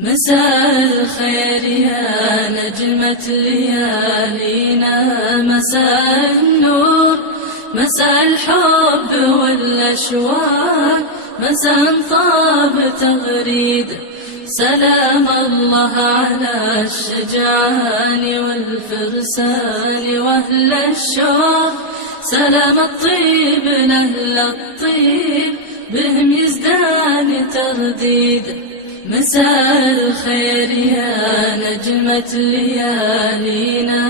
مساء الخير يا نجمة ليالينا، مساء النور، مساء الحب والأشواق، مساء طاب تغريد. سلام الله على الشجعان والفرسان وأهل الشوق، سلام الطيب لأهل الطيب، بهم يزدان ترديد. مساء الخير يا نجمة ليالينا،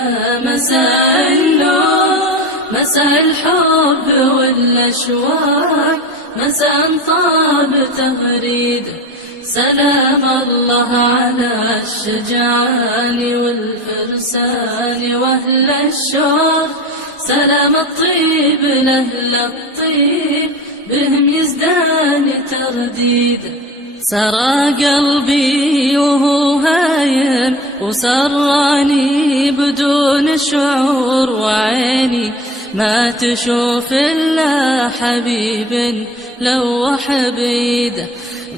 مساء النور، مساء الحب والأشواق، مساء طاب تغريد. سلام الله على الشجعان والفرسان وأهل الشوق، سلام الطيب لأهل الطيب، بهم يزدان ترديد. سرى قلبي وهو هايم وسراني بدون شعور، وعيني ما تشوف إلا حبيب لوح بيده.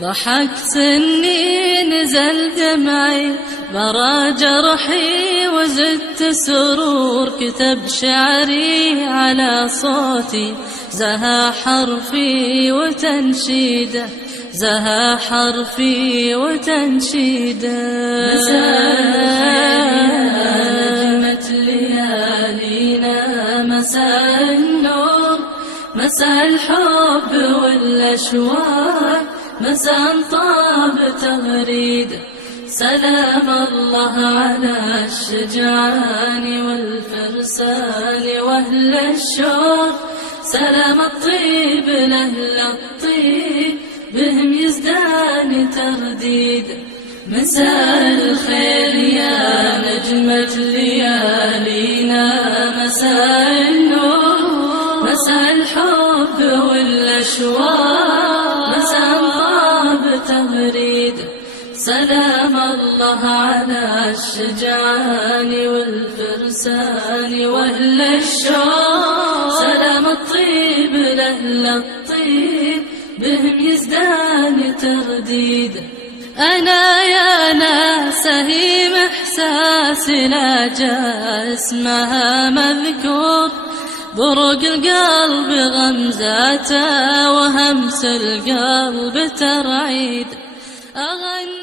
ضحكت سني نزل دمعي برا جرحي، وزدت سرور كتب شعري على صوتي، زها حرفي وتنشيده، زها حرفي وتنشيده. مساء الخير يا نجمة ليالينا، مساء النور، مساء الحب والأشواق، مساء طاب تغريد. سلام الله على الشجعان والفرسان وأهل الشوق، سلام الطيب لأهل الطيب، بهم يزدان ترديد. مساء الخير يا نجمة ليالينا، مساء النور، مساء الحب والأشواق، مساء طاب تغريد. سلام الله على الشجعان والفرسان وأهل الشوق، سلام الطيب لأهل الطيب، بهم يزدان ترديد. أنا يا ناس هيم إحساسي لا جاء اسمها مذكور، برق القلب غمزاته وهمس القلب ترعيد. أغني